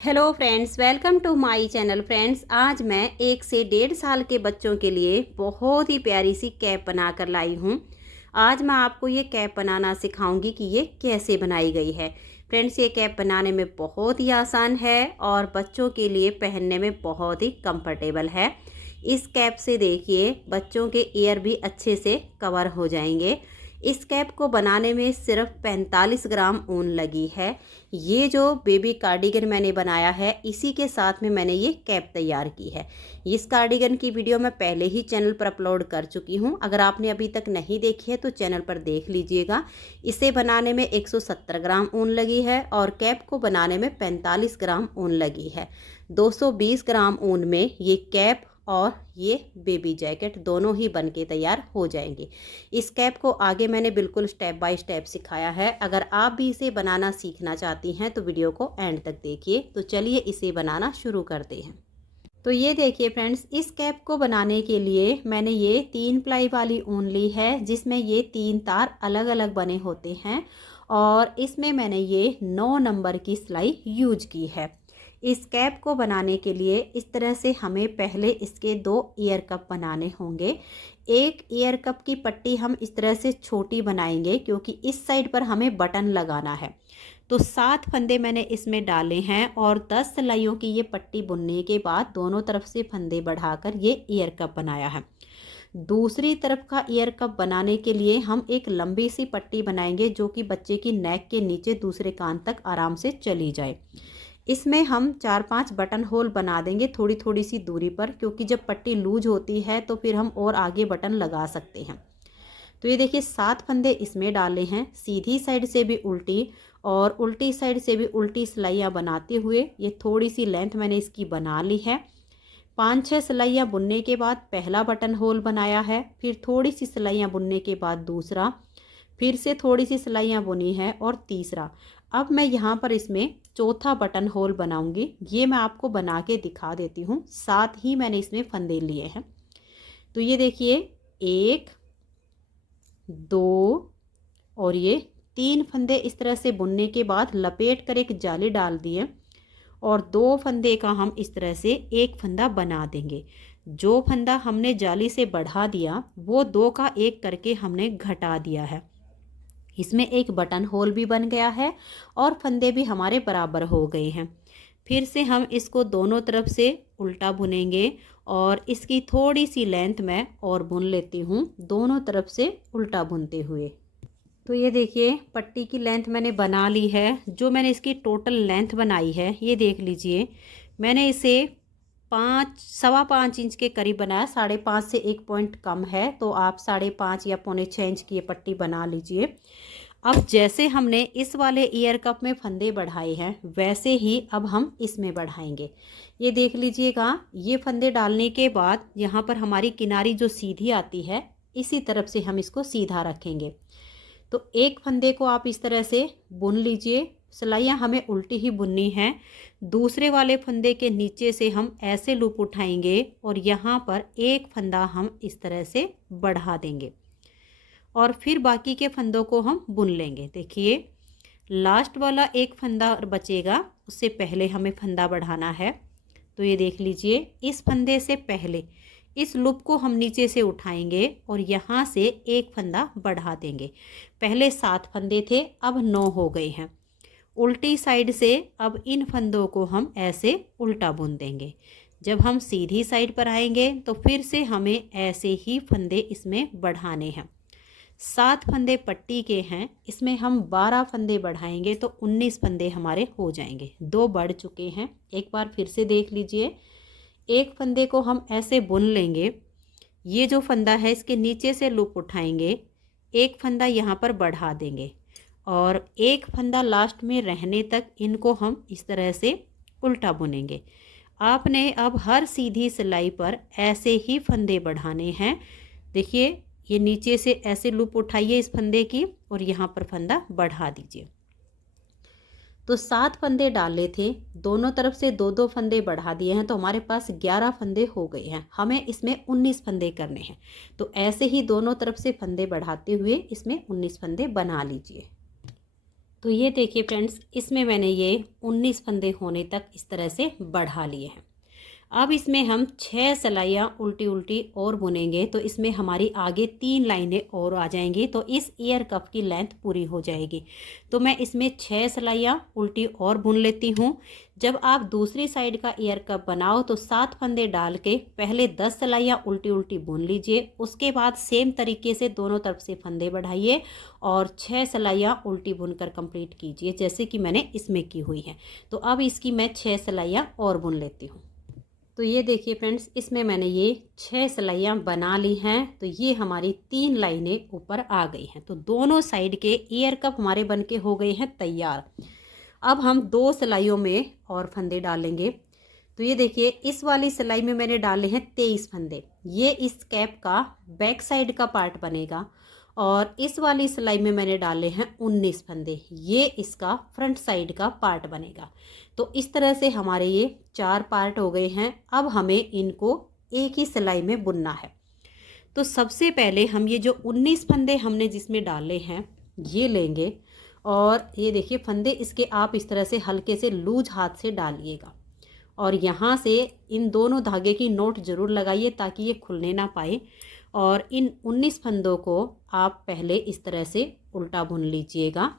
Hello friends, welcome to my channel. Friends, आज मैं 1 से 1.5 साल के बच्चों के लिए बहुत ही प्यारी सी कैप बना कर लाई हूँ। आज मैं आपको ये कैप बनाना सिखाऊंगी कि ये कैसे बनाई गई है। फ्रेंड्स, ये कैप बनाने में बहुत ही आसान है और बच्चों के लिए पहनने में बहुत ही कंफर्टेबल है। इस कैप से देखिए बच्चों के ईयर भी अच्छे से कवर हो जाएंगे। इस कैप को बनाने में सिर्फ 45 ग्राम ऊन लगी है। ये जो बेबी कार्डिगन मैंने बनाया है, इसी के साथ में मैंने ये कैप तैयार की है। इस कार्डिगन की वीडियो मैं पहले ही चैनल पर अपलोड कर चुकी हूँ। अगर आपने अभी तक नहीं देखी है तो चैनल पर देख लीजिएगा। इसे बनाने में 170 ग्राम ऊन लगी है और कैप को बनाने में 45 ग्राम ऊन लगी है। 220 ग्राम ऊन में ये कैप और ये बेबी जैकेट दोनों ही बन के तैयार हो जाएंगे। इस कैप को आगे मैंने बिल्कुल स्टेप बाय स्टेप सिखाया है। अगर आप भी इसे बनाना सीखना चाहती हैं तो वीडियो को एंड तक देखिए। तो चलिए इसे बनाना शुरू करते हैं। तो ये देखिए फ्रेंड्स, इस कैप को बनाने के लिए मैंने ये 3 प्लाई वाली ऊन ली है, जिसमें ये 3 तार अलग अलग बने होते हैं और इसमें मैंने ये 9 नंबर की सिलाई यूज की है। इस कैप को बनाने के लिए इस तरह से हमें पहले इसके 2 ईयर कप बनाने होंगे। एक ईयर कप की पट्टी हम इस तरह से छोटी बनाएंगे क्योंकि इस साइड पर हमें बटन लगाना है। तो 7 फंदे मैंने इसमें डाले हैं और 10 सिलाइयों की ये पट्टी बुनने के बाद दोनों तरफ से फंदे बढ़ाकर ये ईयर कप बनाया है। दूसरी तरफ का ईयर कप बनाने के लिए हम एक लंबी सी पट्टी बनाएंगे जो कि बच्चे की नेक के नीचे दूसरे कान तक आराम से चली जाए। इसमें हम 4-5 बटन होल बना देंगे थोड़ी थोड़ी सी दूरी पर, क्योंकि जब पट्टी लूज होती है तो फिर हम और आगे बटन लगा सकते हैं। तो ये देखिए 7 फंदे इसमें डाले हैं। सीधी साइड से भी उल्टी और उल्टी साइड से भी उल्टी सिलाइयाँ बनाते हुए ये थोड़ी सी लेंथ मैंने इसकी बना ली है। 5-6 सिलाइयाँ बुनने के बाद पहला बटन होल बनाया है, फिर थोड़ी सी सिलाइयाँ बुनने के बाद दूसरा, फिर से थोड़ी सी सिलाइयाँ बुनी है और तीसरा। अब मैं यहाँ पर इसमें चौथा बटन होल बनाऊंगी। ये मैं आपको बना के दिखा देती हूँ। साथ ही मैंने इसमें फंदे लिए हैं। तो ये देखिए 1, 2 और ये 3 फंदे इस तरह से बुनने के बाद लपेट कर एक जाली डाल दिए और 2 फंदे का हम इस तरह से एक फंदा बना देंगे। जो फंदा हमने जाली से बढ़ा दिया वो 2 का 1 करके हमने घटा दिया है। इसमें एक बटन होल भी बन गया है और फंदे भी हमारे बराबर हो गए हैं। फिर से हम इसको दोनों तरफ से उल्टा बुनेंगे और इसकी थोड़ी सी लेंथ मैं और बुन लेती हूँ दोनों तरफ से उल्टा बुनते हुए। तो ये देखिए पट्टी की लेंथ मैंने बना ली है। जो मैंने इसकी टोटल लेंथ बनाई है ये देख लीजिए। मैंने इसे 5 सवा 5 इंच के करीब बनाया। 5.5 से 1 पॉइंट कम है, तो आप 5.5 या 5.25 इंच की ये पट्टी बना लीजिए। अब जैसे हमने इस वाले ईयर कप में फंदे बढ़ाए हैं वैसे ही अब हम इसमें बढ़ाएंगे। ये देख लीजिएगा, ये फंदे डालने के बाद यहाँ पर हमारी किनारी जो सीधी आती है इसी तरफ से हम इसको सीधा रखेंगे। तो एक फंदे को आप इस तरह से बुन लीजिए। सिलाइयाँ हमें उल्टी ही बुननी है। दूसरे वाले फंदे के नीचे से हम ऐसे लूप उठाएंगे और यहाँ पर एक फंदा हम इस तरह से बढ़ा देंगे और फिर बाकी के फंदों को हम बुन लेंगे। देखिए लास्ट वाला एक फंदा बचेगा, उससे पहले हमें फंदा बढ़ाना है। तो ये देख लीजिए, इस फंदे से पहले इस लूप को हम नीचे से उठाएंगे और यहाँ से एक फंदा बढ़ा देंगे। पहले 7 फंदे थे, अब 9 हो गए हैं। उल्टी साइड से अब इन फंदों को हम ऐसे उल्टा बुन देंगे। जब हम सीधी साइड पर आएंगे तो फिर से हमें ऐसे ही फंदे इसमें बढ़ाने हैं। 7 फंदे पट्टी के हैं, इसमें हम 12 फंदे बढ़ाएंगे तो 19 फंदे हमारे हो जाएंगे। 2 बढ़ चुके हैं। एक बार फिर से देख लीजिए, एक फंदे को हम ऐसे बुन लेंगे। ये जो फंदा है इसके नीचे से लूप उठाएंगे, एक फंदा यहाँ पर बढ़ा देंगे और एक फंदा लास्ट में रहने तक इनको हम इस तरह से उल्टा बुनेंगे। आपने अब हर सीधी सिलाई पर ऐसे ही फंदे बढ़ाने हैं। देखिए ये नीचे से ऐसे लूप उठाइए इस फंदे की और यहाँ पर फंदा बढ़ा दीजिए। तो 7 फंदे डाले थे, दोनों तरफ से 2-2 फंदे बढ़ा दिए हैं, तो हमारे पास 11 फंदे हो गए हैं। हमें इसमें 19 फंदे करने हैं। तो ऐसे ही दोनों तरफ से फंदे बढ़ाते हुए इसमें 19 फंदे बना लीजिए। तो ये देखिए फ्रेंड्स, इसमें मैंने ये 19 फंदे होने तक इस तरह से बढ़ा लिए हैं। अब इसमें हम 6 सिलाइयाँ उल्टी उल्टी और बुनेंगे, तो इसमें हमारी आगे 3 लाइनें और आ जाएंगी, तो इस ईयर कप की लेंथ पूरी हो जाएगी। तो मैं इसमें 6 सिलाइयाँ उल्टी और बुन लेती हूँ। जब आप दूसरी साइड का ईयर कप बनाओ तो 7 फंदे डाल के पहले 10 सिलाइयाँ उल्टी उल्टी बुन लीजिए। उसके बाद सेम तरीके से दोनों तरफ से फंदे बढ़ाइए और 6 सिलाइयाँ उल्टी बुनकर कंप्लीट कीजिए, जैसे कि मैंने इसमें की हुई है। तो अब इसकी मैं 6 सिलाइयाँ और बुन लेती हूँ। तो ये देखिए फ्रेंड्स, इसमें मैंने ये 6 सिलाइयाँ बना ली हैं। तो ये हमारी 3 लाइनें ऊपर आ गई हैं। तो दोनों साइड के ईयर कप हमारे बन के हो गए हैं तैयार। अब हम 2 सिलाइयों में और फंदे डालेंगे। तो ये देखिए, इस वाली सिलाई में मैंने डाले हैं 23 फंदे। ये इस कैप का बैक साइड का पार्ट बनेगा। और इस वाली सिलाई में मैंने डाले हैं 19 फंदे। ये इसका फ्रंट साइड का पार्ट बनेगा। तो इस तरह से हमारे ये 4 पार्ट हो गए हैं। अब हमें इनको एक ही सिलाई में बुनना है। तो सबसे पहले हम ये जो 19 फंदे हमने जिसमें डाले हैं ये लेंगे। और ये देखिए, फंदे इसके आप इस तरह से हल्के से लूज हाथ से डालिएगा। और यहाँ से इन दोनों धागे की नोट ज़रूर लगाइए ताकि ये खुलने ना पाए। और इन 19 फंदों को आप पहले इस तरह से उल्टा बुन लीजिएगा।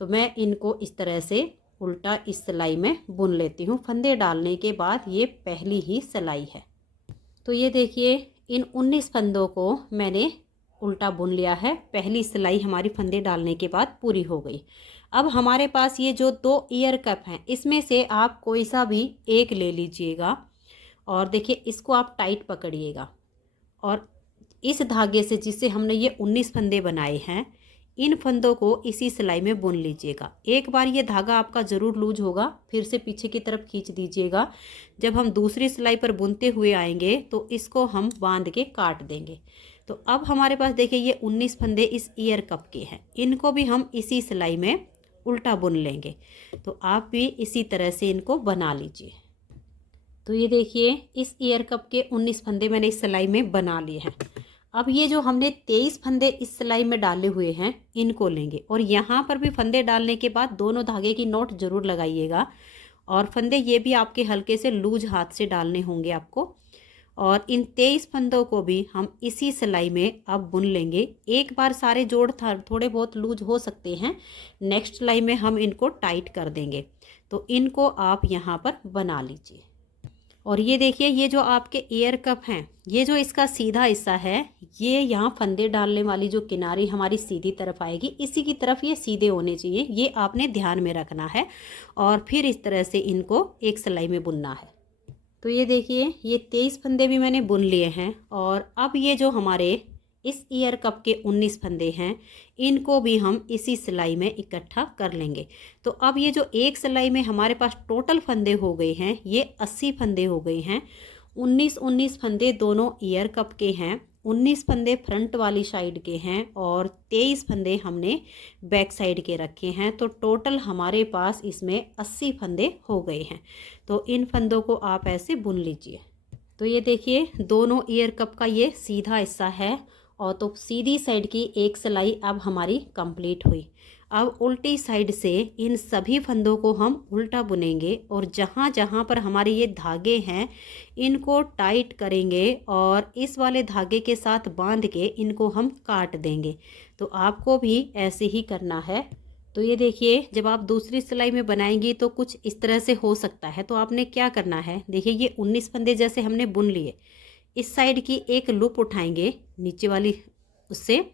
तो मैं इनको इस तरह से उल्टा इस सिलाई में बुन लेती हूँ। फंदे डालने के बाद ये पहली ही सिलाई है। तो ये देखिए, इन 19 फंदों को मैंने उल्टा बुन लिया है। पहली सिलाई हमारी फंदे डालने के बाद पूरी हो गई। अब हमारे पास ये जो 2 ईयर कप हैं, इसमें से आप कोई सा भी एक ले लीजिएगा। और देखिए, इसको आप टाइट पकड़िएगा और इस धागे से जिससे हमने ये 19 फंदे बनाए हैं, इन फंदों को इसी सिलाई में बुन लीजिएगा। एक बार ये धागा आपका ज़रूर लूज होगा, फिर से पीछे की तरफ खींच दीजिएगा। जब हम दूसरी सिलाई पर बुनते हुए आएंगे तो इसको हम बांध के काट देंगे। तो अब हमारे पास देखिए, ये 19 फंदे इस ईयर कप के हैं। इनको भी हम इसी सिलाई में उल्टा बुन लेंगे। तो आप भी इसी तरह से इनको बना लीजिए। तो ये देखिए, इस ईयर कप के 19 फंदे मैंने इस सिलाई में बना लिए हैं। अब ये जो हमने 23 फंदे इस सिलाई में डाले हुए हैं, इनको लेंगे। और यहाँ पर भी फंदे डालने के बाद दोनों धागे की नोट ज़रूर लगाइएगा। और फंदे ये भी आपके हल्के से लूज हाथ से डालने होंगे आपको। और इन 23 फंदों को भी हम इसी सिलाई में अब बुन लेंगे। एक बार सारे जोड़ थोड़े बहुत लूज हो सकते हैं, नेक्स्ट सिलाई में हम इनको टाइट कर देंगे। तो इनको आप यहाँ पर बना लीजिए। और ये देखिए, ये जो आपके ईयर कप हैं, ये जो इसका सीधा हिस्सा है, ये यहाँ फंदे डालने वाली जो किनारी हमारी सीधी तरफ आएगी, इसी की तरफ ये सीधे होने चाहिए। ये आपने ध्यान में रखना है। और फिर इस तरह से इनको एक सिलाई में बुनना है। तो ये देखिए, ये 23 फंदे भी मैंने बुन लिए हैं। और अब ये जो हमारे इस ईयर कप के 19 फंदे हैं, इनको भी हम इसी सिलाई में इकट्ठा कर लेंगे। तो अब ये जो एक सिलाई में हमारे पास टोटल फंदे हो गए हैं, ये 80 फंदे हो गए हैं। 19 फंदे दोनों ईयर कप के हैं, 19 फंदे फ्रंट वाली साइड के हैं और 23 फंदे हमने बैक साइड के रखे हैं। तो टोटल हमारे पास इसमें 80 फंदे हो गए हैं। तो इन फंदों को आप ऐसे बुन लीजिए। तो ये देखिए, दोनों ईयर कप का ये सीधा हिस्सा है। और तो सीधी साइड की एक सिलाई अब हमारी कंप्लीट हुई। अब उल्टी साइड से इन सभी फंदों को हम उल्टा बुनेंगे। और जहाँ जहाँ पर हमारे ये धागे हैं, इनको टाइट करेंगे और इस वाले धागे के साथ बांध के इनको हम काट देंगे। तो आपको भी ऐसे ही करना है। तो ये देखिए, जब आप दूसरी सिलाई में बनाएंगी तो कुछ इस तरह से हो सकता है। तो आपने क्या करना है, देखिए ये 19 फंदे जैसे हमने बुन लिए, इस साइड की एक लूप उठाएंगे नीचे वाली उससे,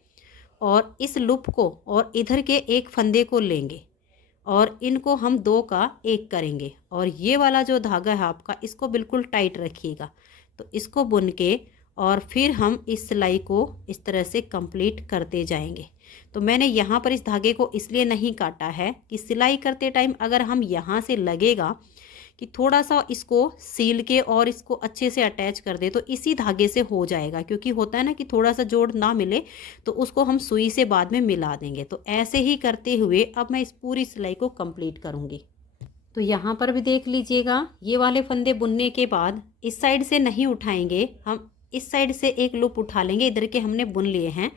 और इस लूप को और इधर के एक फंदे को लेंगे और इनको हम 2 का 1 करेंगे। और ये वाला जो धागा है आपका, इसको बिल्कुल टाइट रखिएगा। तो इसको बुन के और फिर हम इस सिलाई को इस तरह से कंप्लीट करते जाएंगे। तो मैंने यहाँ पर इस धागे को इसलिए नहीं काटा है कि सिलाई करते टाइम अगर हम यहाँ से लगेगा कि थोड़ा सा इसको सील के और इसको अच्छे से अटैच कर दे, तो इसी धागे से हो जाएगा। क्योंकि होता है ना कि थोड़ा सा जोड़ ना मिले तो उसको हम सुई से बाद में मिला देंगे। तो ऐसे ही करते हुए अब मैं इस पूरी सिलाई को कंप्लीट करूँगी। तो यहाँ पर भी देख लीजिएगा, ये वाले फंदे बुनने के बाद इस साइड से नहीं उठाएंगे, हम इस साइड से एक लूप उठा लेंगे, इधर के हमने बुन लिए हैं।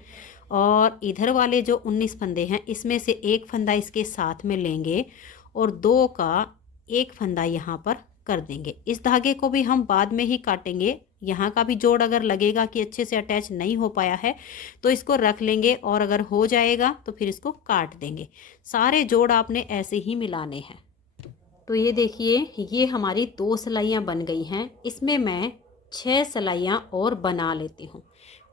और इधर वाले जो 19 फंदे हैं इसमें से एक फंदा इसके साथ में लेंगे और 2 का एक फंदा यहाँ पर कर देंगे। इस धागे को भी हम बाद में ही काटेंगे। यहाँ का भी जोड़ अगर लगेगा कि अच्छे से अटैच नहीं हो पाया है तो इसको रख लेंगे, और अगर हो जाएगा तो फिर इसको काट देंगे। सारे जोड़ आपने ऐसे ही मिलाने हैं। तो ये देखिए, ये हमारी 2 सिलाइयाँ बन गई हैं। इसमें मैं 6 सिलाइयाँ और बना लेती हूँ।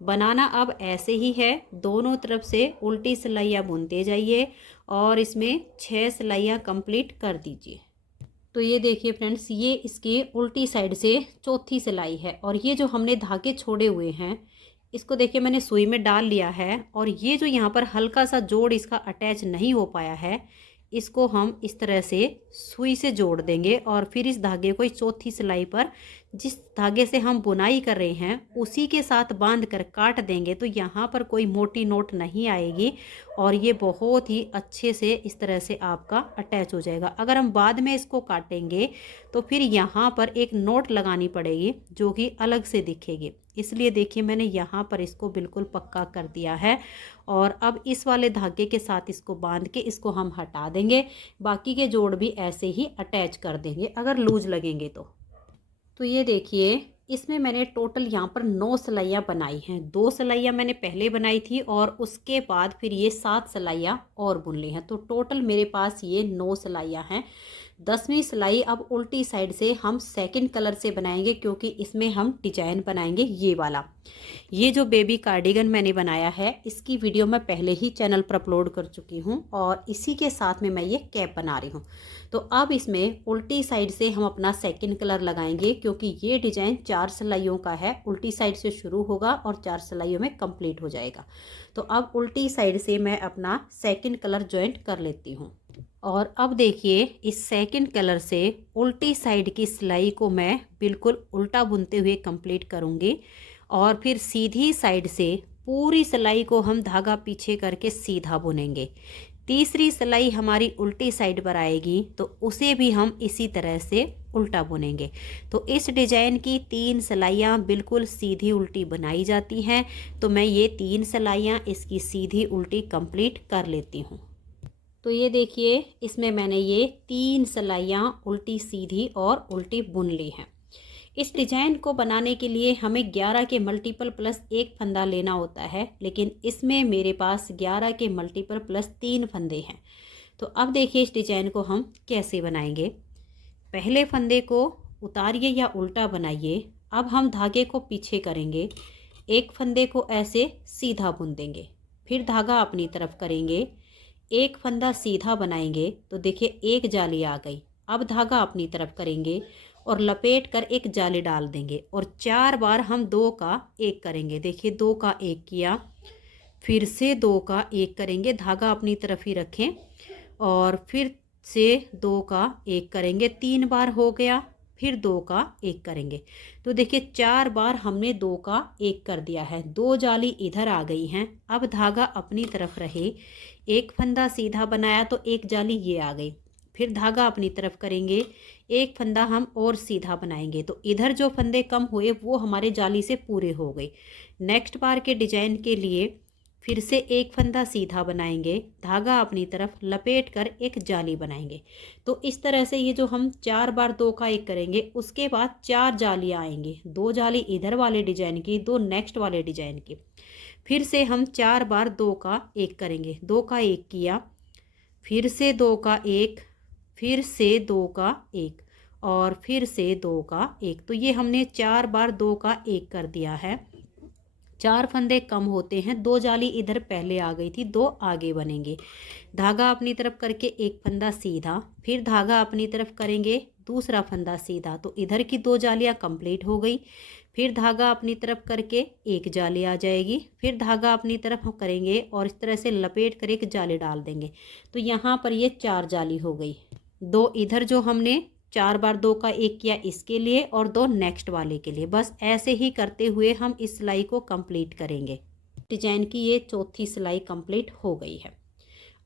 बनाना अब ऐसे ही है, दोनों तरफ से उल्टी सिलाइयाँ बुनते जाइए और इसमें 6 सिलाइयाँ कंप्लीट कर दीजिए। तो ये देखिए फ्रेंड्स, ये इसकी उल्टी साइड से चौथी सिलाई है, और ये जो हमने धागे छोड़े हुए हैं इसको देखिए मैंने सुई में डाल लिया है, और ये जो यहाँ पर हल्का सा जोड़ इसका अटैच नहीं हो पाया है इसको हम इस तरह से सुई से जोड़ देंगे, और फिर इस धागे को इस चौथी सिलाई पर जिस धागे से हम बुनाई कर रहे हैं उसी के साथ बांध कर काट देंगे। तो यहाँ पर कोई मोटी नोट नहीं आएगी और ये बहुत ही अच्छे से इस तरह से आपका अटैच हो जाएगा। अगर हम बाद में इसको काटेंगे तो फिर यहाँ पर एक नोट लगानी पड़ेगी जो कि अलग से दिखेगी, इसलिए देखिए मैंने यहाँ पर इसको बिल्कुल पक्का कर दिया है। और अब इस वाले धागे के साथ इसको बांध के इसको हम हटा देंगे। बाकी के जोड़ भी ऐसे ही अटैच कर देंगे अगर लूज लगेंगे तो ये देखिए, इसमें मैंने टोटल यहाँ पर 9 सिलाइयाँ बनाई हैं। 2 सिलाइयाँ मैंने पहले बनाई थी और उसके बाद फिर ये 7 सिलाइयाँ और बुन ली हैं। तो टोटल मेरे पास ये 9 सिलाइयाँ हैं। 10वीं सिलाई अब उल्टी साइड से हम सेकंड कलर से बनाएंगे, क्योंकि इसमें हम डिजाइन बनाएंगे ये वाला। ये जो बेबी कार्डिगन मैंने बनाया है इसकी वीडियो मैं पहले ही चैनल पर अपलोड कर चुकी हूँ, और इसी के साथ में मैं ये कैप बना रही हूँ। तो अब इसमें उल्टी साइड से हम अपना सेकंड कलर लगाएंगे, क्योंकि ये डिजाइन 4 सिलाइयों का है। उल्टी साइड से शुरू होगा और 4 सिलाइयों में कंप्लीट हो जाएगा। तो अब उल्टी साइड से मैं अपना सेकंड कलर ज्वाइंट कर लेती हूँ। और अब देखिए, इस सेकंड कलर से उल्टी साइड की सिलाई को मैं बिल्कुल उल्टा बुनते हुए कंप्लीट करूँगी, और फिर सीधी साइड से पूरी सिलाई को हम धागा पीछे करके सीधा बुनेंगे। तीसरी सिलाई हमारी उल्टी साइड पर आएगी तो उसे भी हम इसी तरह से उल्टा बुनेंगे। तो इस डिजाइन की 3 सिलाइयाँ बिल्कुल सीधी उल्टी बनाई जाती हैं। तो मैं ये 3 सिलाइयाँ इसकी सीधी उल्टी कंप्लीट कर लेती हूँ। तो ये देखिए, इसमें मैंने ये 3 सिलाइयाँ उल्टी सीधी और उल्टी बुन ली हैं। इस डिजाइन को बनाने के लिए हमें 11 के मल्टीपल प्लस 1 फंदा लेना होता है, लेकिन इसमें मेरे पास 11 के मल्टीपल प्लस 3 फंदे हैं। तो अब देखिए इस डिजाइन को हम कैसे बनाएंगे। पहले फंदे को उतारिए या उल्टा बनाइए। अब हम धागे को पीछे करेंगे, एक फंदे को ऐसे सीधा बुन देंगे, फिर धागा अपनी तरफ करेंगे, एक फंदा सीधा बनाएंगे। तो देखिए एक जाली आ गई। अब धागा अपनी तरफ करेंगे और लपेट कर एक जाली डाल देंगे, और 4 बार हम 2 का 1 करेंगे। देखिए 2 का 1 किया, फिर से 2 का 1 करेंगे, धागा अपनी तरफ ही रखें, और फिर से 2 का 1 करेंगे। 3 बार हो गया, फिर 2 का 1 करेंगे। तो देखिए 4 बार हमने 2 का 1 कर दिया है। 2 जाली इधर आ गई हैं। अब धागा अपनी तरफ रहे, एक फंदा सीधा बनाया तो एक जाली ये आ गई, फिर धागा अपनी तरफ करेंगे, एक फंदा हम और सीधा बनाएंगे। तो इधर जो फंदे कम हुए वो हमारे जाली से पूरे हो गए। नेक्स्ट बार के डिजाइन के लिए फिर से एक फंदा सीधा बनाएंगे, धागा अपनी तरफ लपेट कर एक जाली बनाएंगे। तो इस तरह से ये जो हम 4 बार 2 का 1 करेंगे, उसके बाद 4 जालियाँ आएंगी। 2 जाली इधर वाले डिजाइन की, 2 नेक्स्ट वाले डिजाइन की। फिर से हम 4 बार 2 का 1 करेंगे। 2 का 1 किया, फिर से 2 का 1, फिर से 2 का 1, और फिर से 2 का 1। तो ये हमने 4 बार 2 का 1 कर दिया है। 4 फंदे कम होते हैं, 2 जाली इधर पहले आ गई थी, 2 आगे बनेंगे। धागा अपनी तरफ करके एक फंदा सीधा, फिर धागा अपनी तरफ करेंगे दूसरा फंदा सीधा। तो इधर की 2 जालियाँ कंप्लीट हो गई। फिर धागा अपनी तरफ करके एक जाली आ जाएगी, फिर धागा अपनी तरफ हम करेंगे और इस तरह से लपेट कर एक जाली डाल देंगे। तो यहाँ पर ये 4 जाली हो गई। 2 इधर जो हमने 4 बार 2 का 1 किया इसके लिए, और 2 नेक्स्ट वाले के लिए। बस ऐसे ही करते हुए हम इस सिलाई को कंप्लीट करेंगे। डिजाइन की ये चौथी सिलाई कंप्लीट हो गई है।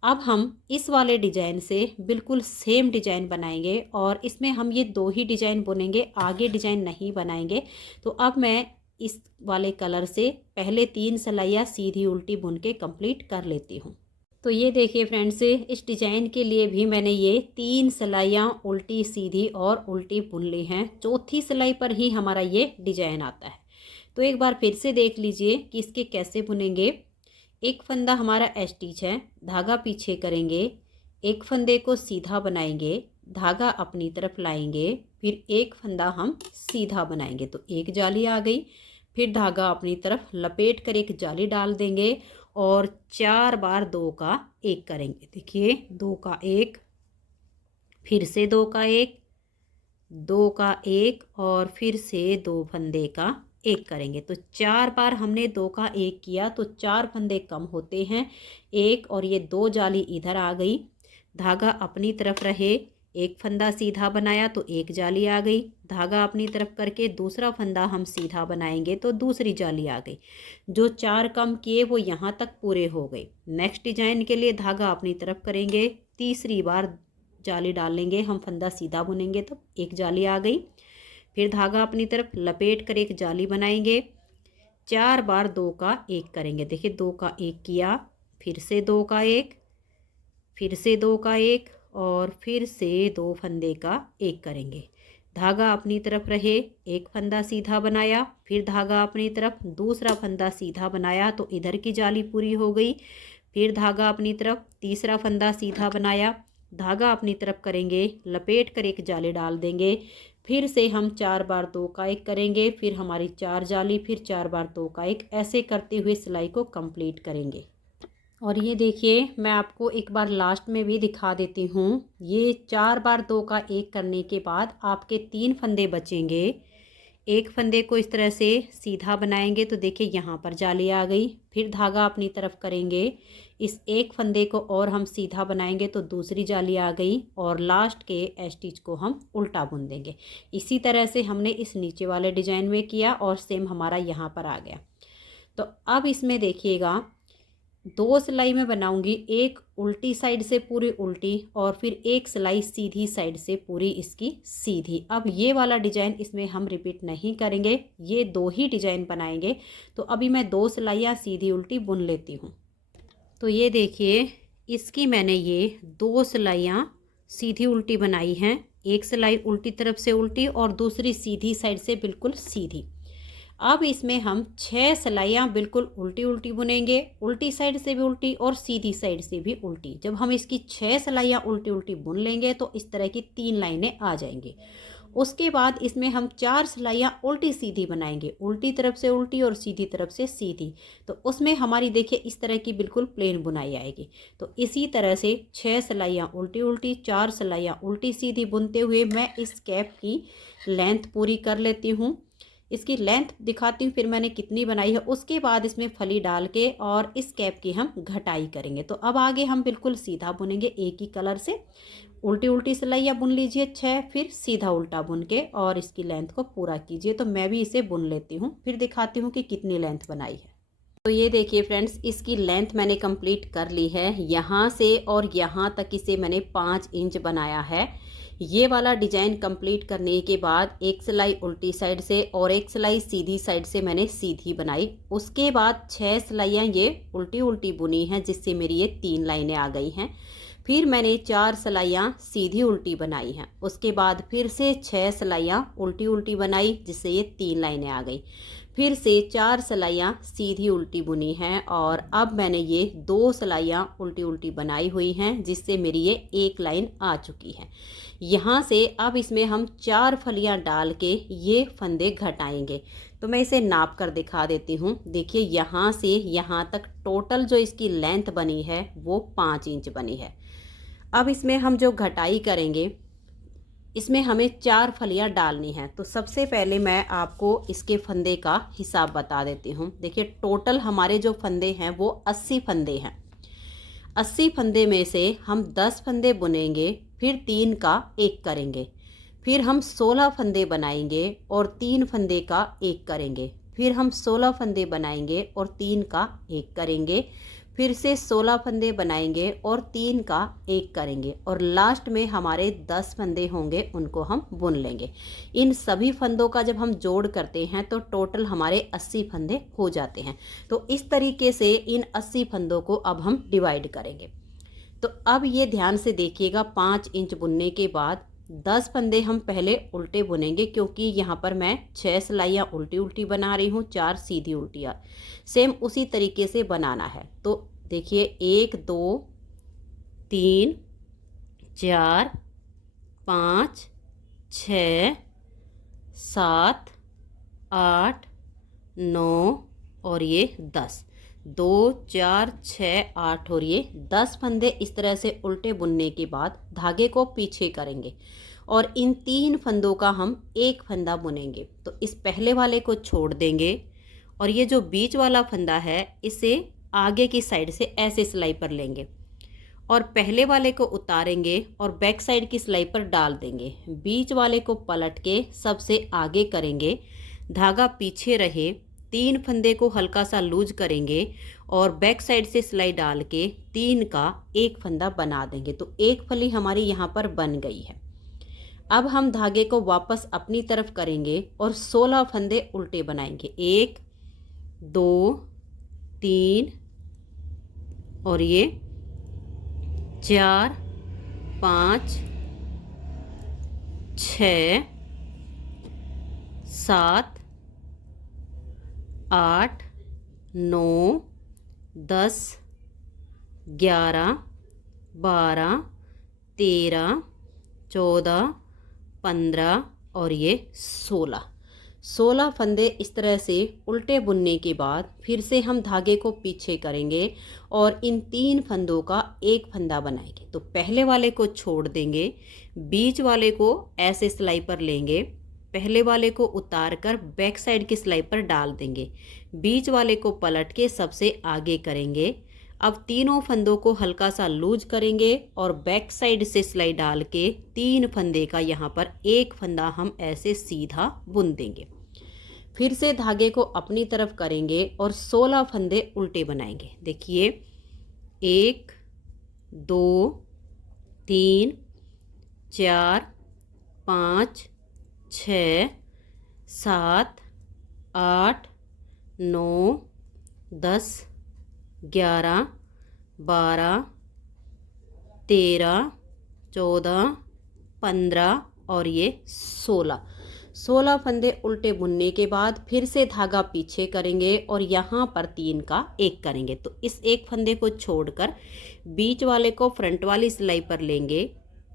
अब हम इस वाले डिजाइन से बिल्कुल सेम डिजाइन बनाएंगे, और इसमें हम ये 2 ही डिजाइन बुनेंगे, आगे डिजाइन नहीं बनाएंगे। तो अब मैं इस वाले कलर से पहले 3 सिलाइयाँ सीधी उल्टी बुन के कंप्लीट कर लेती हूँ। तो ये देखिए फ्रेंड्स, इस डिज़ाइन के लिए भी मैंने ये 3 सिलाइयाँ उल्टी सीधी और उल्टी बुन ली हैं। चौथी सिलाई पर ही हमारा ये डिज़ाइन आता है। तो एक बार फिर से देख लीजिए कि इसके कैसे बुनेंगे। एक फंदा हमारा स्टिच है, धागा पीछे करेंगे, एक फंदे को सीधा बनाएंगे, धागा अपनी तरफ लाएंगे, फिर एक फंदा हम सीधा बनाएंगे तो एक जाली आ गई। फिर धागा अपनी तरफ लपेट कर एक जाली डाल देंगे और 4 बार 2 का 1 करेंगे। देखिए 2 का 1, फिर से 2 का 1, 2 का 1 और फिर से 2 फंदे का 1 करेंगे। तो 4 बार हमने 2 का 1 किया तो 4 फंदे कम होते हैं, 1 और ये 2 जाली इधर आ गई। धागा अपनी तरफ रहे, एक फंदा सीधा बनाया तो एक जाली आ गई, धागा अपनी तरफ करके दूसरा फंदा हम सीधा बनाएंगे तो दूसरी जाली आ गई। जो 4 कम किए वो यहाँ तक पूरे हो गए। नेक्स्ट डिजाइन के लिए धागा अपनी तरफ करेंगे, तीसरी बार जाली डालेंगे, हम फंदा सीधा बुनेंगे तो एक जाली आ गई। फिर धागा अपनी तरफ लपेट कर एक जाली बनाएंगे, 4 बार 2 का 1 करेंगे। देखिए 2 का 1 किया, फिर से 2 का 1, फिर से 2 का 1 और फिर से 2 फंदे का 1 करेंगे। धागा अपनी तरफ रहे, एक फंदा सीधा बनाया, फिर धागा अपनी तरफ, दूसरा फंदा सीधा बनाया तो इधर की जाली पूरी हो गई। फिर धागा अपनी तरफ, तीसरा फंदा सीधा बनाया, धागा अपनी तरफ करेंगे, लपेट कर एक जाली डाल देंगे। फिर से हम 4 बार 2 का 1 करेंगे, फिर हमारी 4 जाली, फिर 4 बार 2 का 1, ऐसे करते हुए सिलाई को कंप्लीट करेंगे। और ये देखिए मैं आपको एक बार लास्ट में भी दिखा देती हूँ। ये 4 बार 2 का 1 करने के बाद आपके 3 फंदे बचेंगे। एक फंदे को इस तरह से सीधा बनाएंगे तो देखिए यहाँ पर जाली आ गई। फिर धागा अपनी तरफ करेंगे, इस एक फंदे को और हम सीधा बनाएंगे तो दूसरी जाली आ गई और लास्ट के स्टिच को हम उल्टा बुन देंगे। इसी तरह से हमने इस नीचे वाले डिजाइन में किया और सेम हमारा यहाँ पर आ गया। तो अब इसमें देखिएगा 2 सिलाई में बनाऊंगी, एक उल्टी साइड से पूरी उल्टी और फिर एक सिलाई सीधी साइड से पूरी इसकी सीधी। अब ये वाला डिजाइन इसमें हम रिपीट नहीं करेंगे, ये 2 ही डिजाइन बनाएंगे। तो अभी मैं 2 सिलाइयाँ सीधी उल्टी बुन लेती हूँ। तो ये देखिए इसकी मैंने ये 2 सिलाइयाँ सीधी उल्टी बनाई हैं, एक सिलाई उल्टी तरफ से उल्टी और दूसरी सीधी साइड से बिल्कुल सीधी। अब इसमें हम 6 सिलाइयाँ बिल्कुल उल्टी उल्टी बुनेंगे, उल्टी साइड से भी उल्टी और सीधी साइड से भी उल्टी। जब हम इसकी 6 सिलाइयाँ उल्टी उल्टी बुन लेंगे तो इस तरह की 3 लाइनें आ जाएंगी। उसके बाद इसमें हम 4 सिलाइयाँ उल्टी सीधी बनाएंगे, उल्टी तरफ से उल्टी और सीधी तरफ से सीधी। तो उसमें हमारी देखिए इस तरह की बिल्कुल प्लेन बुनाई आएगी। तो इसी तरह से 6 सिलाइयाँ उल्टी उल्टी, 4 सिलाइयाँ उल्टी सीधी बुनते हुए मैं इस कैप की लेंथ पूरी कर लेती हूँ। इसकी लेंथ दिखाती हूँ फिर मैंने कितनी बनाई है। उसके बाद इसमें फली डाल के और इस कैप की हम घटाई करेंगे। तो अब आगे हम बिल्कुल सीधा बुनेंगे एक ही कलर से। उल्टी उल्टी सिलाइयाँ बुन लीजिए 6, फिर सीधा उल्टा बुन के और इसकी लेंथ को पूरा कीजिए। तो मैं भी इसे बुन लेती हूँ, फिर दिखाती हूँ कि कितनी लेंथ बनाई है। तो ये देखिए फ्रेंड्स, इसकी लेंथ मैंने कंप्लीट कर ली है। यहाँ से और यहाँ तक इसे मैंने 5 इंच बनाया है। ये वाला डिजाइन कंप्लीट करने के बाद एक सिलाई उल्टी साइड से और एक सिलाई सीधी साइड से मैंने सीधी बनाई। उसके बाद 6 सिलाइयाँ ये उल्टी उल्टी बुनी हैं, जिससे मेरी ये 3 लाइनें आ गई हैं। फिर मैंने 4 सिलाइयाँ सीधी उल्टी बनाई हैं। उसके बाद फिर से 6 सिलाइयाँ उल्टी उल्टी बनाई, जिससे ये 3 लाइनें आ गई। फिर से 4 सिलाइयाँ सीधी उल्टी बुनी हैं और अब मैंने ये 2 सिलाइयाँ उल्टी उल्टी बनाई हुई हैं, जिससे मेरी ये 1 लाइन आ चुकी है। यहाँ से अब इसमें हम 4 फलियाँ डाल के ये फंदे घटाएंगे। तो मैं इसे नाप कर दिखा देती हूँ। देखिए यहाँ से यहाँ तक टोटल जो इसकी लेंथ बनी है वो 5 इंच बनी है। अब इसमें हम जो घटाई करेंगे, इसमें हमें 4 फलियाँ डालनी हैं। तो सबसे पहले मैं आपको इसके फंदे का हिसाब बता देती हूँ। देखिए टोटल हमारे जो फंदे हैं वो 80 फंदे हैं। 80 फंदे में से हम 10 फंदे बुनेंगे, फिर 3 का 1 करेंगे, फिर हम 16 फंदे बनाएंगे और 3 फंदे का 1 करेंगे, फिर हम 16 फंदे बनाएंगे और 3 का 1 करेंगे, फिर से 16 फंदे बनाएंगे और 3 का 1 करेंगे और लास्ट में हमारे 10 फंदे होंगे, उनको हम बुन लेंगे। इन सभी फंदों का जब हम जोड़ करते हैं तो टोटल हमारे 80 फंदे हो जाते हैं। तो इस तरीके से इन 80 फंदों को अब हम डिवाइड करेंगे। तो अब ये ध्यान से देखिएगा, 5 इंच बुनने के बाद 10 फंदे हम पहले उल्टे बुनेंगे, क्योंकि यहाँ पर मैं 6 सिलाइयाँ उल्टी उल्टी बना रही हूँ, 4 सीधी उल्टियाँ। सेम उसी तरीके से बनाना है। तो देखिए 1 2 3 4 5 6 7 8 9 और ये 10, 2 4 6 8 और ये 10 फंदे इस तरह से उल्टे बुनने के बाद धागे को पीछे करेंगे और इन 3 फंदों का हम 1 फंदा बुनेंगे। तो इस पहले वाले को छोड़ देंगे और ये जो बीच वाला फंदा है इसे आगे की साइड से ऐसे सिलाई पर लेंगे और पहले वाले को उतारेंगे और बैक साइड की सिलाई पर डाल देंगे। बीच वाले को पलट के सबसे आगे करेंगे, धागा पीछे रहे, 3 फंदे को हल्का सा लूज करेंगे और बैक साइड से सिलाई डाल के 3 का 1 फंदा बना देंगे। तो एक फली हमारी यहाँ पर बन गई है। अब हम धागे को वापस अपनी तरफ करेंगे और 16 फंदे उल्टे बनाएंगे, 1 2 3 और ये 4 5 6 7 8 9 10 11 12 13 14 15 और ये 16 फंदे इस तरह से उल्टे बुनने के बाद फिर से हम धागे को पीछे करेंगे और इन 3 फंदों का 1 फंदा बनाएंगे। तो पहले वाले को छोड़ देंगे, बीच वाले को ऐसे सिलाई पर लेंगे, पहले वाले को उतार कर बैक साइड की सिलाई पर डाल देंगे, बीच वाले को पलट के सबसे आगे करेंगे। अब तीनों फंदों को हल्का सा लूज करेंगे और बैक साइड से सिलाई डाल के 3 फंदे का यहाँ पर 1 फंदा हम ऐसे सीधा बुन देंगे। फिर से धागे को अपनी तरफ करेंगे और 16 फंदे उल्टे बनाएंगे। देखिए 1 2 3 4 5 6 7 8 9 10 11 12 13 14 15 और ये 16 फंदे उल्टे बुनने के बाद फिर से धागा पीछे करेंगे और यहाँ पर 3 का 1 करेंगे। तो इस 1 फंदे को छोड़कर बीच वाले को फ्रंट वाली सिलाई पर लेंगे,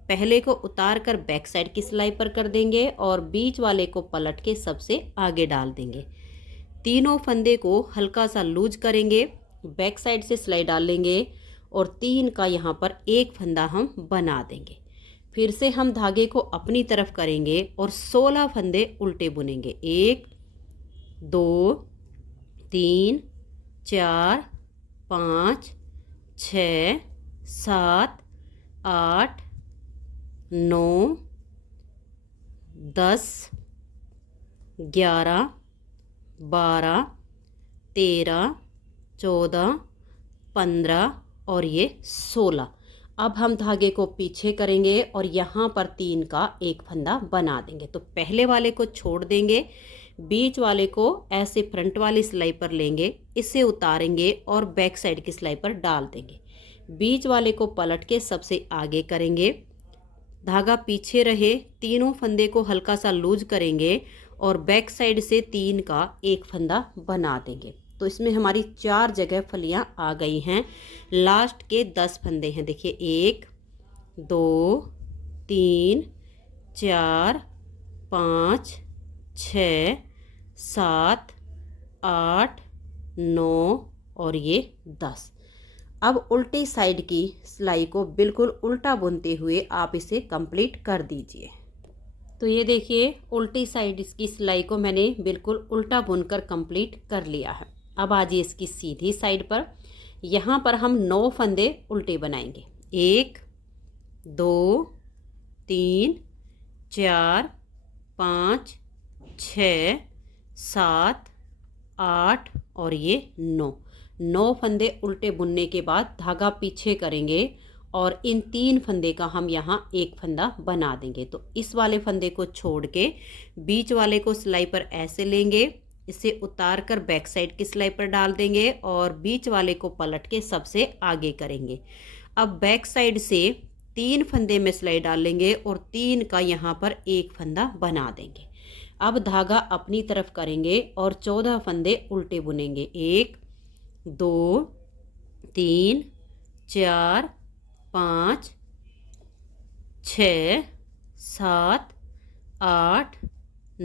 पहले को उतार कर बैक साइड की सिलाई पर कर देंगे और बीच वाले को पलट के सबसे आगे डाल देंगे। तीनों फंदे को हल्का सा लूज करेंगे, बैक साइड से सिलाई डाल लेंगे और 3 का यहाँ पर 1 फंदा हम बना देंगे। फिर से हम धागे को अपनी तरफ करेंगे और 16 फंदे उल्टे बुनेंगे, 1 2 3 4 5 6 7 8 9 10 11 12 13 14 15 और ये 16। अब हम धागे को पीछे करेंगे और यहाँ पर 3 का 1 फंदा बना देंगे। तो पहले वाले को छोड़ देंगे, बीच वाले को ऐसे फ्रंट वाली सिलाई पर लेंगे, इसे उतारेंगे और बैक साइड की सिलाई पर डाल देंगे, बीच वाले को पलट के सबसे आगे करेंगे, धागा पीछे रहे, तीनों फंदे को हल्का सा लूज करेंगे और बैक साइड से 3 का 1 फंदा बना देंगे। तो इसमें हमारी 4 जगह फलियां आ गई हैं। लास्ट के 10 फंदे हैं, देखिए 1 2 3 4 5 6 7 8 9 और ये 10। अब उल्टी साइड की सिलाई को बिल्कुल उल्टा बुनते हुए आप इसे कंप्लीट कर दीजिए। तो ये देखिए उल्टी साइड इसकी सिलाई को मैंने बिल्कुल उल्टा बुनकर कंप्लीट कर लिया है। अब आ जाइए इसकी सीधी साइड पर, यहाँ पर हम 9 फंदे उल्टे बनाएंगे, 1 2 3 4 5 6 7 8 और ये 9। 9 फंदे उल्टे बुनने के बाद धागा पीछे करेंगे और इन 3 फंदे का हम यहाँ एक फंदा बना देंगे। तो इस वाले फंदे को छोड़ के बीच वाले को सिलाई पर ऐसे लेंगे, इसे उतार कर बैक साइड की सिलाई पर डाल देंगे और बीच वाले को पलट के सबसे आगे करेंगे। अब बैक साइड से 3 फंदे में सिलाई डाल लेंगे और 3 का यहाँ पर एक फंदा बना देंगे। अब धागा अपनी तरफ करेंगे और 14 फंदे उल्टे बुनेंगे। 1 2 3 4 5 6 7 8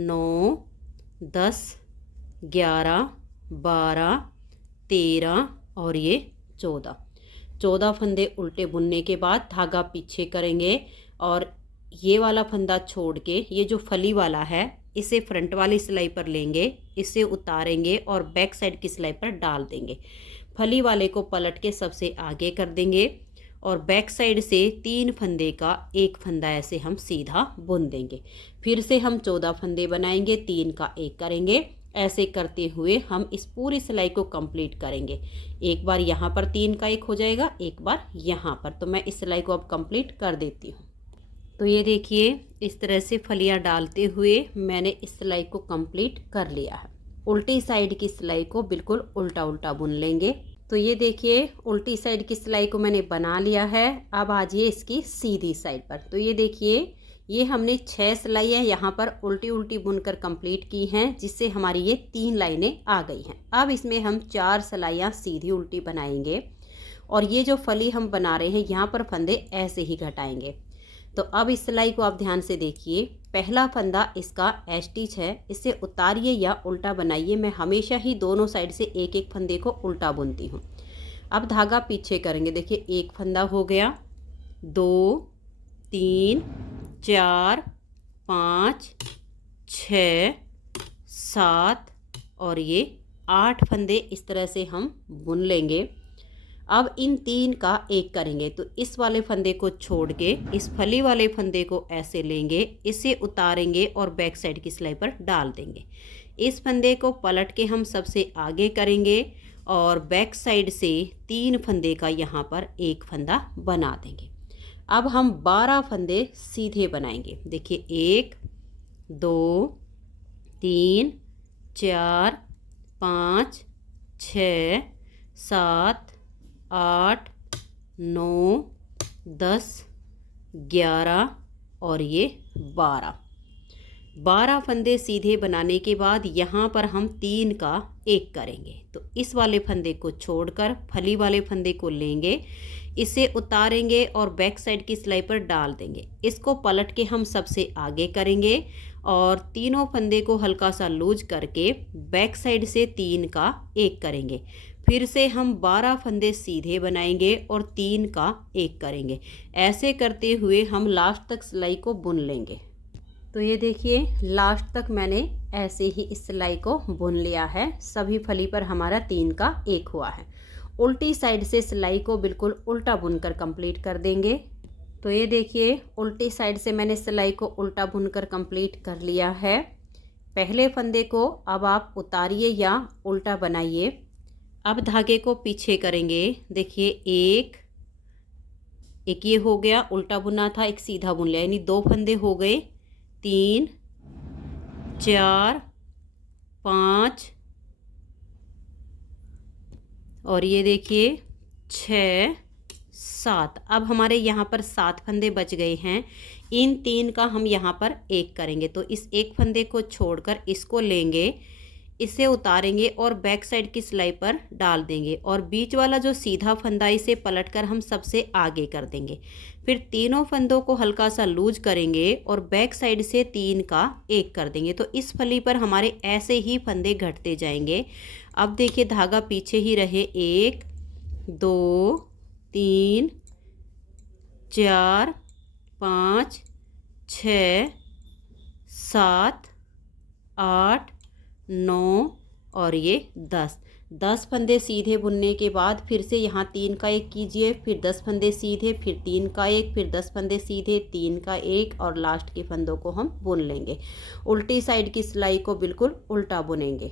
9 10 11 12 13 और ये 14 फंदे उल्टे बुनने के बाद धागा पीछे करेंगे और ये वाला फंदा छोड़ के ये जो फली वाला है इसे फ्रंट वाली सिलाई पर लेंगे, इसे उतारेंगे और बैक साइड की सिलाई पर डाल देंगे। फली वाले को पलट के सबसे आगे कर देंगे और बैक साइड से 3 फंदे का एक फंदा ऐसे हम सीधा बुन देंगे। फिर से हम 14 फंदे बनाएंगे, 3 का एक करेंगे। ऐसे करते हुए हम इस पूरी सिलाई को कंप्लीट करेंगे। एक बार यहाँ पर 3 का एक हो जाएगा, एक बार यहाँ पर। तो मैं इस सिलाई को अब कंप्लीट कर देती हूँ। तो ये देखिए इस तरह से फलियाँ डालते हुए मैंने इस सिलाई को कंप्लीट कर लिया है। उल्टी साइड की सिलाई को बिल्कुल उल्टा उल्टा बुन लेंगे। तो ये देखिए उल्टी साइड की सिलाई को मैंने बना लिया है। अब आ जाइए इसकी सीधी साइड पर। तो ये देखिए ये हमने 6 सिलाइयाँ यहाँ पर उल्टी उल्टी बुनकर कंप्लीट की हैं, जिससे हमारी ये 3 लाइनें आ गई हैं। अब इसमें हम 4 सिलाइयाँ सीधी उल्टी बनाएंगे और ये जो फली हम बना रहे हैं यहाँ पर फंदे ऐसे ही घटाएंगे। तो अब इस सिलाई को आप ध्यान से देखिए। पहला फंदा इसका स्टिच है, इसे उतारिए या उल्टा बनाइए। मैं हमेशा ही दोनों साइड से एक एक फंदे को उल्टा बुनती हूँ। अब धागा पीछे करेंगे। देखिए एक फंदा हो गया, 2 3 4 5 6 7 और ये 8 फंदे इस तरह से हम बुन लेंगे। अब इन 3 का एक करेंगे। तो इस वाले फंदे को छोड़ के इस फली वाले फंदे को ऐसे लेंगे, इसे उतारेंगे और बैक साइड की सिलाई पर डाल देंगे। इस फंदे को पलट के हम सबसे आगे करेंगे और बैक साइड से 3 फंदे का यहाँ पर एक फंदा बना देंगे। अब हम 12 फंदे सीधे बनाएंगे। देखिए 1 2 3 4 5 6 7 8 9 10 11 और ये 12 फंदे सीधे बनाने के बाद यहाँ पर हम 3 का एक करेंगे। तो इस वाले फंदे को छोड़कर फली वाले फंदे को लेंगे, इसे उतारेंगे और बैक साइड की सिलाई पर डाल देंगे। इसको पलट के हम सबसे आगे करेंगे और तीनों फंदे को हल्का सा लूज करके बैक साइड से 3 का एक करेंगे। फिर से हम 12 फंदे सीधे बनाएंगे और 3 का एक करेंगे। ऐसे करते हुए हम लास्ट तक सिलाई को बुन लेंगे। तो ये देखिए लास्ट तक मैंने ऐसे ही इस सिलाई को बुन लिया है। सभी फली पर हमारा 3 का एक हुआ है। उल्टी साइड से सिलाई को बिल्कुल उल्टा बुनकर कंप्लीट कर देंगे। तो ये देखिए उल्टी साइड से मैंने सिलाई को उल्टा बुनकर कंप्लीट कर लिया है। पहले फंदे को अब आप उतारिए या उल्टा बनाइए। अब धागे को पीछे करेंगे। देखिए एक ये हो गया, उल्टा बुना था, एक सीधा बुन लिया, यानी 2 फंदे हो गए। 3 4 5 और ये देखिए 6 7। अब हमारे यहाँ पर 7 फंदे बच गए हैं। इन 3 का हम यहाँ पर एक करेंगे। तो इस एक फंदे को छोड़कर इसको लेंगे, इसे उतारेंगे और बैक साइड की सिलाई पर डाल देंगे और बीच वाला जो सीधा फंदा इसे पलटकर हम सबसे आगे कर देंगे। फिर तीनों फंदों को हल्का सा लूज करेंगे और बैक साइड से 3 का एक कर देंगे। तो इस फली पर हमारे ऐसे ही फंदे घटते जाएंगे। अब देखिए धागा पीछे ही रहे। 1 2 3 4 5 6 7 8 9 और ये 10 फंदे सीधे बुनने के बाद फिर से यहाँ 3 का एक कीजिए, फिर 10 फंदे सीधे, फिर 3 का एक, फिर 10 फंदे सीधे, 3 का एक और लास्ट के फंदों को हम बुन लेंगे। उल्टी साइड की सिलाई को बिल्कुल उल्टा बुनेंगे।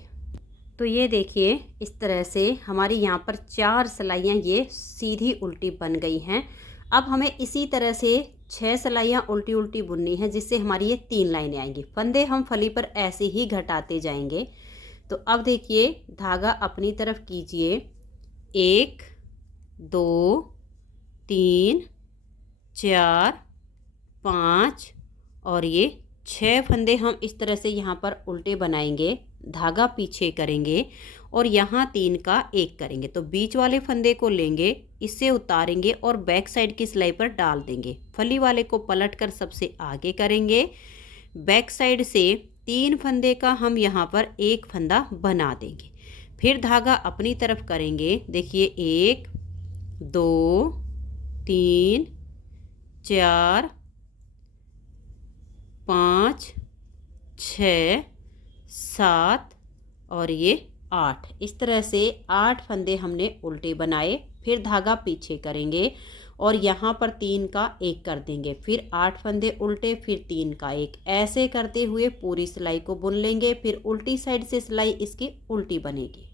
तो ये देखिए इस तरह से हमारी यहाँ पर 4 सिलाइयाँ ये सीधी उल्टी बन गई हैं। अब हमें इसी तरह से 6 सिलाइयाँ उल्टी उल्टी बुननी है, जिससे हमारी ये 3 लाइनें आएंगी। फंदे हम फली पर ऐसे ही घटाते जाएंगे। तो अब देखिए धागा अपनी तरफ कीजिए, 1 2 3 4 5 और ये 6 फंदे हम इस तरह से यहाँ पर उल्टे बनाएंगे, धागा पीछे करेंगे और यहाँ 3 का 1 करेंगे। तो बीच वाले फंदे को लेंगे, इससे उतारेंगे और बैक साइड की सिलाई पर डाल देंगे। फली वाले को पलट कर सबसे आगे करेंगे, बैक साइड से 3 फंदे का हम यहाँ पर 1 फंदा बना देंगे। फिर धागा अपनी तरफ करेंगे, देखिए 1 2 3 4 5 6 7 और ये 8। इस तरह से 8 फंदे हमने उल्टे बनाए। फिर धागा पीछे करेंगे और यहाँ पर 3 का 1 कर देंगे। फिर 8 फंदे उल्टे, फिर 3 का 1, ऐसे करते हुए पूरी सिलाई को बुन लेंगे। फिर उल्टी साइड से सिलाई इसकी उल्टी बनेगी।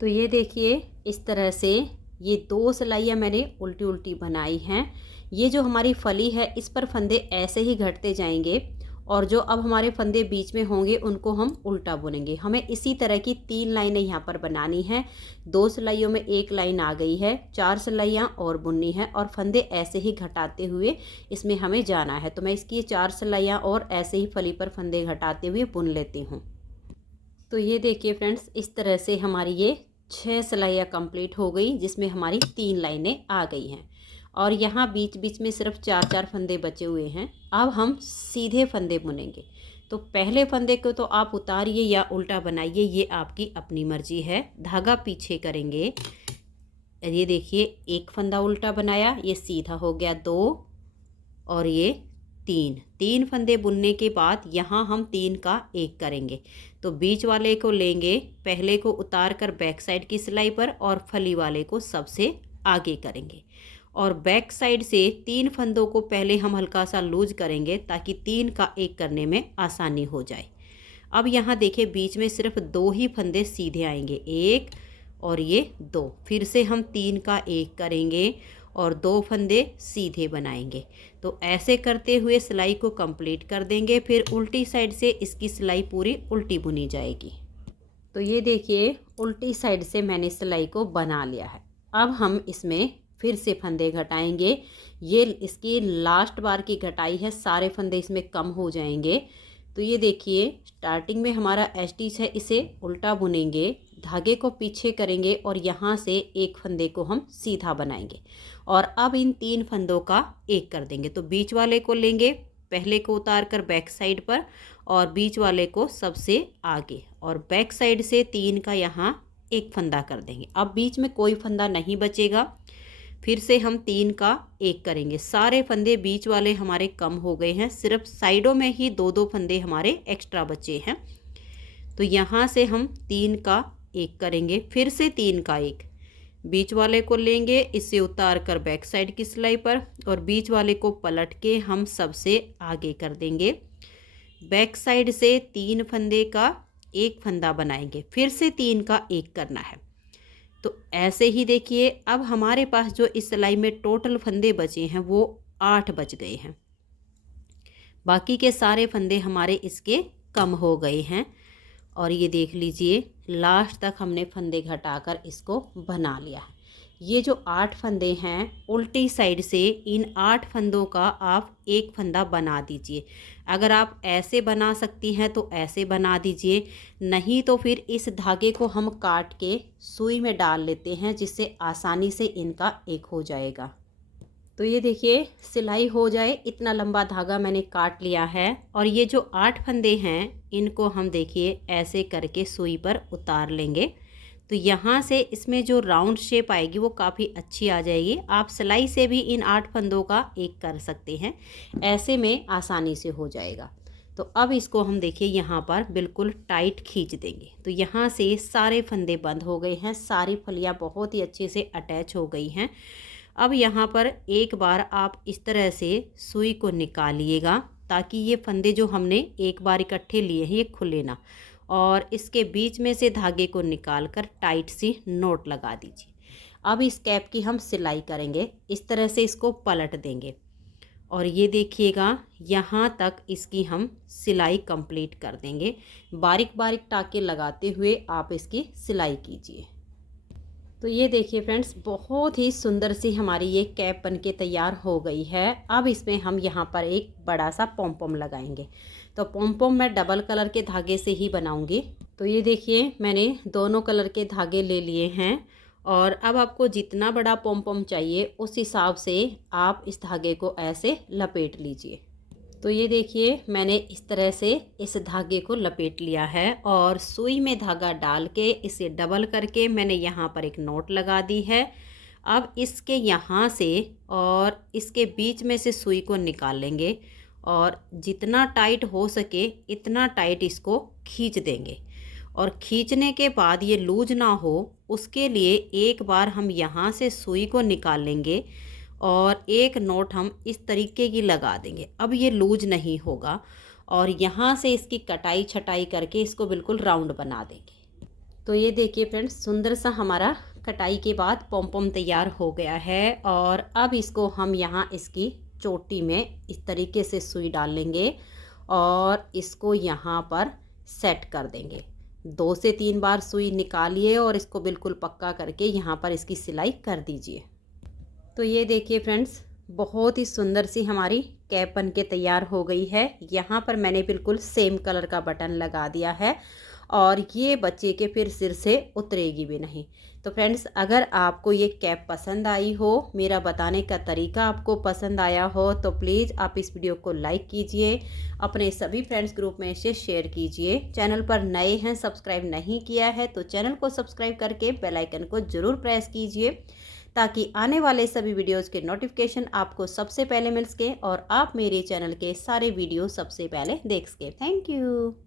तो ये देखिए इस तरह से ये 2 सिलाइयाँ मैंने उल्टी उल्टी बनाई हैं। ये जो हमारी फली है इस पर फंदे ऐसे ही घटते जाएंगे और जो अब हमारे फंदे बीच में होंगे उनको हम उल्टा बुनेंगे। हमें इसी तरह की 3 लाइनें यहाँ पर बनानी है। 2 सिलाइयों में 1 लाइन आ गई है, 4 सिलाइयाँ और बुननी है और फंदे ऐसे ही घटाते हुए इसमें हमें जाना है। तो मैं इसकी 4 सिलाइयाँ और ऐसे ही फली पर फंदे घटाते हुए बुन लेती हूँ। तो ये देखिए फ्रेंड्स, इस तरह से हमारी ये 6 सिलाइयाँ कंप्लीट हो गई, जिसमें हमारी 3 लाइनें आ गई हैं और यहाँ बीच बीच में सिर्फ 4-4 फंदे बचे हुए हैं। अब हम सीधे फंदे बुनेंगे। तो पहले फंदे को तो आप उतारिए या उल्टा बनाइए, ये आपकी अपनी मर्जी है। धागा पीछे करेंगे, ये देखिए 1 फंदा उल्टा बनाया, ये सीधा हो गया 2 और ये 3 फंदे बुनने के बाद यहाँ हम 3 का 1 करेंगे। तो बीच वाले को लेंगे, पहले को उतार कर बैक साइड की सिलाई पर और फली वाले को सबसे आगे करेंगे और बैक साइड से 3 फंदों को पहले हम हल्का सा लूज करेंगे ताकि 3 का 1 करने में आसानी हो जाए। अब यहाँ देखिए बीच में सिर्फ 2 ही फंदे सीधे आएंगे, 1 और ये 2। फिर से हम 3 का 1 करेंगे और 2 फंदे सीधे बनाएंगे। तो ऐसे करते हुए सिलाई को कंप्लीट कर देंगे। फिर उल्टी साइड से इसकी सिलाई पूरी उल्टी बुनी जाएगी। तो ये देखिए उल्टी साइड से मैंने सिलाई को बना लिया है। अब हम इसमें फिर से फंदे घटाएंगे। ये इसकी लास्ट बार की घटाई है, सारे फंदे इसमें कम हो जाएंगे। तो ये देखिए स्टार्टिंग में हमारा स्टिच है, इसे उल्टा बुनेंगे, धागे को पीछे करेंगे और यहाँ से 1 फंदे को हम सीधा बनाएंगे और अब इन 3 फंदों का 1 कर देंगे। तो बीच वाले को लेंगे, पहले को उतार कर बैक साइड पर और बीच वाले को सबसे आगे और बैक साइड से 3 का यहाँ 1 फंदा कर देंगे। अब बीच में कोई फंदा नहीं बचेगा। फिर से हम 3 का 1 करेंगे। सारे फंदे बीच वाले हमारे कम हो गए हैं, सिर्फ साइडों में ही 2-2 फंदे हमारे एक्स्ट्रा बचे हैं। तो यहाँ से हम 3 का 1 करेंगे, फिर से 3 का 1, बीच वाले को लेंगे, इसे उतार कर बैक साइड की सिलाई पर और बीच वाले को पलट के हम सबसे आगे कर देंगे। बैक साइड से 3 फंदे का 1 फंदा बनाएंगे, फिर से 3 का 1 करना है। तो ऐसे ही देखिए अब हमारे पास जो इस सिलाई में टोटल फंदे बचे हैं वो 8 बच गए हैं। बाकी के सारे फंदे हमारे इसके कम हो गए हैं और ये देख लीजिए लास्ट तक हमने फंदे घटाकर इसको बना लिया है। ये जो 8 फंदे हैं उल्टी साइड से, इन 8 फंदों का आप 1 फंदा बना दीजिए। अगर आप ऐसे बना सकती हैं तो ऐसे बना दीजिए, नहीं तो फिर इस धागे को हम काट के सुई में डाल लेते हैं, जिससे आसानी से इनका 1 हो जाएगा। तो ये देखिए सिलाई हो जाए इतना लंबा धागा मैंने काट लिया है और ये जो 8 फंदे हैं इनको हम देखिए ऐसे करके सुई पर उतार लेंगे। तो यहाँ से इसमें जो राउंड शेप आएगी वो काफ़ी अच्छी आ जाएगी। आप सिलाई से भी इन 8 फंदों का 1 कर सकते हैं, ऐसे में आसानी से हो जाएगा। तो अब इसको हम देखिए यहाँ पर बिल्कुल टाइट खींच देंगे। तो यहाँ से सारे फंदे बंद हो गए हैं, सारी फलियाँ बहुत ही अच्छे से अटैच हो गई हैं। अब यहाँ पर एक बार आप इस तरह से सुई को निकालिएगा ताकि ये फंदे जो हमने एक बार इकट्ठे लिए हैं ये खुले ना, और इसके बीच में से धागे को निकाल कर टाइट सी नोट लगा दीजिए। अब इस कैप की हम सिलाई करेंगे। इस तरह से इसको पलट देंगे और ये देखिएगा यहाँ तक इसकी हम सिलाई कंप्लीट कर देंगे। बारीक बारीक टाके लगाते हुए आप इसकी सिलाई कीजिए। तो ये देखिए फ्रेंड्स, बहुत ही सुंदर सी हमारी ये कैप बन के तैयार हो गई है। अब इसमें हम यहाँ पर एक बड़ा सा पॉम लगाएंगे। तो पॉम मैं डबल कलर के धागे से ही बनाऊंगी। तो ये देखिए मैंने दोनों कलर के धागे ले लिए हैं और अब आपको जितना बड़ा पॉम चाहिए उस हिसाब से आप इस धागे को ऐसे लपेट लीजिए। तो ये देखिए मैंने इस तरह से इस धागे को लपेट लिया है और सुई में धागा डाल के इसे डबल करके मैंने यहाँ पर एक नोट लगा दी है। अब इसके यहाँ से और इसके बीच में से सुई को निकाल लेंगे और जितना टाइट हो सके इतना टाइट इसको खींच देंगे। और खींचने के बाद ये लूज ना हो उसके लिए एक बार हम यहाँ से सुई को निकाल लेंगे और एक नोट हम इस तरीके की लगा देंगे। अब ये लूज नहीं होगा और यहाँ से इसकी कटाई छटाई करके इसको बिल्कुल राउंड बना देंगे। तो ये देखिए फ्रेंड्स, सुंदर सा हमारा कटाई के बाद पॉम तैयार हो गया है। और अब इसको हम यहाँ इसकी चोटी में इस तरीके से सुई डाल लेंगे और इसको यहाँ पर सेट कर देंगे। 2 से 3 बार सुई निकालिए और इसको बिल्कुल पक्का करके यहाँ पर इसकी सिलाई कर दीजिए। तो ये देखिए फ्रेंड्स, बहुत ही सुंदर सी हमारी कैप बन के तैयार हो गई है। यहाँ पर मैंने बिल्कुल सेम कलर का बटन लगा दिया है और ये बच्चे के फिर सिर से उतरेगी भी नहीं। तो फ्रेंड्स, अगर आपको ये कैप पसंद आई हो, मेरा बताने का तरीका आपको पसंद आया हो, तो प्लीज़ आप इस वीडियो को लाइक कीजिए, अपने सभी फ्रेंड्स ग्रुप में इसे शेयर कीजिए। चैनल पर नए हैं, सब्सक्राइब नहीं किया है तो चैनल को सब्सक्राइब करके बेल आइकन को ज़रूर प्रेस कीजिए ताकि आने वाले सभी वीडियोज़ के नोटिफिकेशन आपको सबसे पहले मिल सके और आप मेरे चैनल के सारे वीडियो सबसे पहले देख सकें। Thank you.